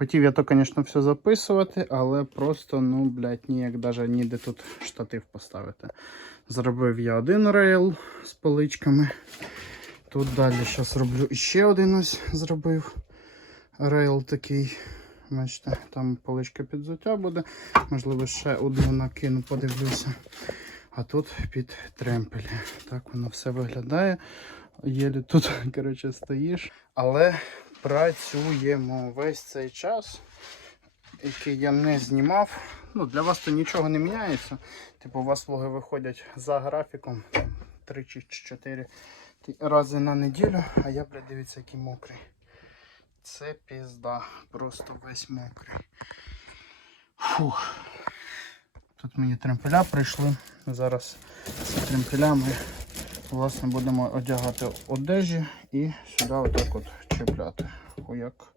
Хотів я то, звісно, все записувати, але просто, ну, блядь, ніяк даже ніде тут штатив поставити. Зробив я один рейл з поличками. Тут далі зараз роблю ще один ось зробив рейл такий. Бачите, там поличка під взуття буде. Можливо, ще одну накину, подивлюся. А тут під тремпелі. Так воно все виглядає. Єлі тут, коротше, стоїш. Але працюємо весь цей час, який я не знімав. Ну, для вас то нічого не міняється. Типу, у вас влоги виходять за графіком 3 чи 4 рази на неділю, а я, блядь, дивіться, який мокрий. Це пізда, просто весь мокрий. Фух. Тут мені тремпеля прийшли. Зараз з тремпелями власне будемо одягати одежі і сюди отак от чіпляти. Хуяк.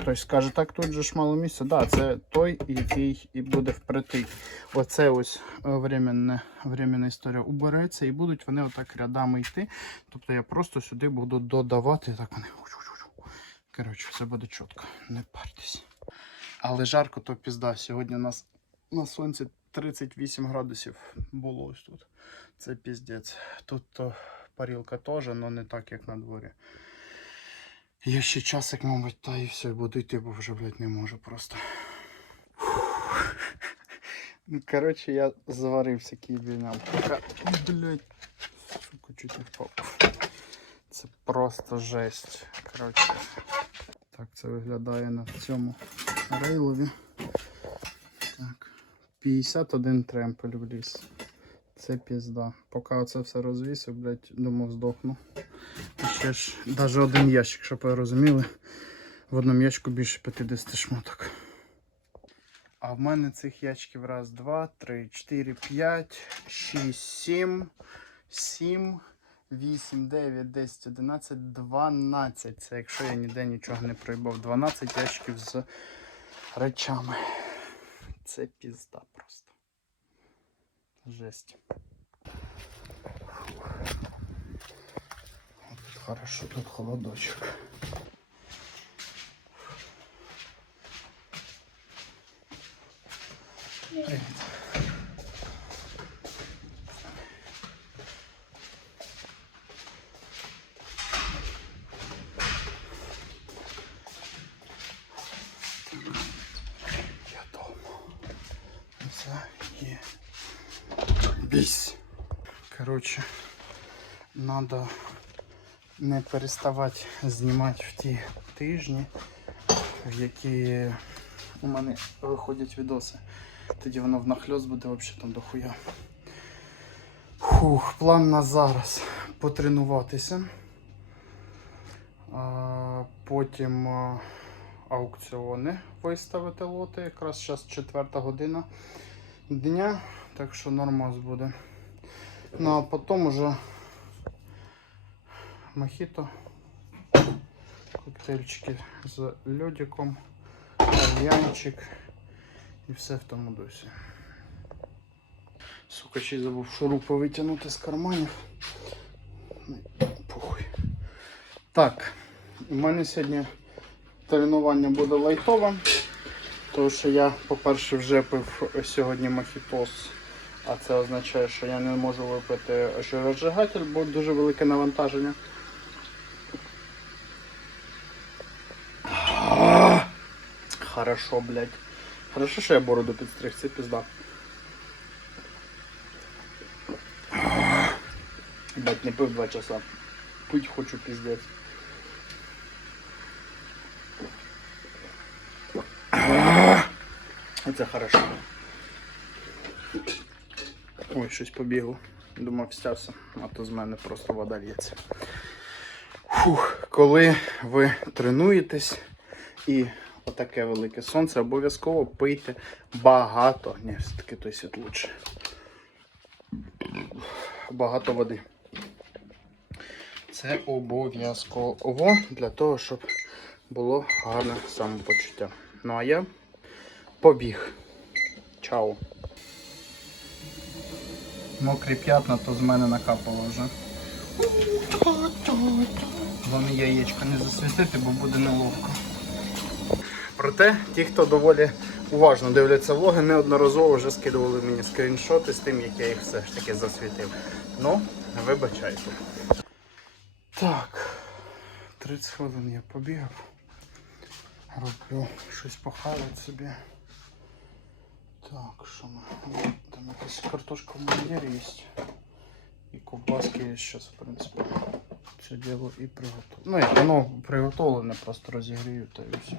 Хтось скаже, так тут же ж мало місця. Так, да, це той, який і буде впритик. Оце ось е, временна історія убереться і будуть вони отак рядами йти. Тобто я просто сюди буду додавати. Так вони. Коротше, все буде чітко, не партесь. Але жарко, то пізда. Сьогодні у нас на сонці 38 градусів було ось тут. Це піздець. Тут то парілка теж, але не так, як на дворі. Є ще часик, мабуть, та і все, буду йти, бо вже, блядь, не можу просто. Ну, коротше, я заварився кібіням. Пока, блядь, сука, чуть не впав. Це просто жесть. Коротше. Так це виглядає на цьому рейлові. Так. 51 тремпель в ліс. Це пізда. Поки оце все розвісив, блядь, думав здохну. І ще ж навіть один ящик, щоб ви розуміли. В одному ящику більше 50 шмоток. А в мене цих ящиків раз, два, три, чотири, п'ять, шість, сім, сім, вісім, дев'ять, десять, одинадцять, дванадцять. Це якщо я ніде нічого не проїбав. 12 ящиків з речами. Це пізда просто. Жесть. От Хорошо, тут холодочок. Привіт. Я дома. Це є бісь. Не переставати знімати в ті тижні, в які у мене виходять відоси. Тоді воно внахльост буде взагалі там дохуя. Фух, план на зараз потренуватися. А, потім аукціони виставити лоти. Якраз зараз четверта година дня, так що нормас буде. Ну а потім уже мохіто, коктейльчики з льодиком, кальянчик і все в тому дусі. Сука, ще й забув шурупи витягнути з карманів. Похуй. Так, у мене сьогодні тренування буде лайтове. Тому що я, по-перше, вже пив сьогодні мохітос, а це означає, що я не можу випити жирозжигатель, бо дуже велике навантаження. Хорошо, блядь. Хорошо, що я бороду підстриг, це пізда. А, Блядь, не пив два часа. Пить хочу піздець. Це хорошо. Ой, щось побігло. Думав, стявся, а то з мене просто вода лється. Фух, коли ви тренуєтесь і отаке велике сонце, обов'язково пийте багато. Ні, все-таки той світ лучше. Багато води. Це обов'язково для того, щоб було гарне самопочуття. Ну а я побіг. Чао. Мокрі п'ятна, то з мене накапало вже. Головне яєчко не засвітити, бо буде неловко. Проте, ті, хто доволі уважно дивляться влоги, неодноразово вже скидували мені скріншоти з тим, як я їх все ж таки засвітив. Ну, вибачайте. Так, 30 хвилин я побігав. Роблю щось похавати собі. Так, що ми? Там якась картошка в мундірі є. І ковбаски є зараз, в принципі. Це діло і приготовлено. Ну, як воно приготовлене, просто розігрію та і все.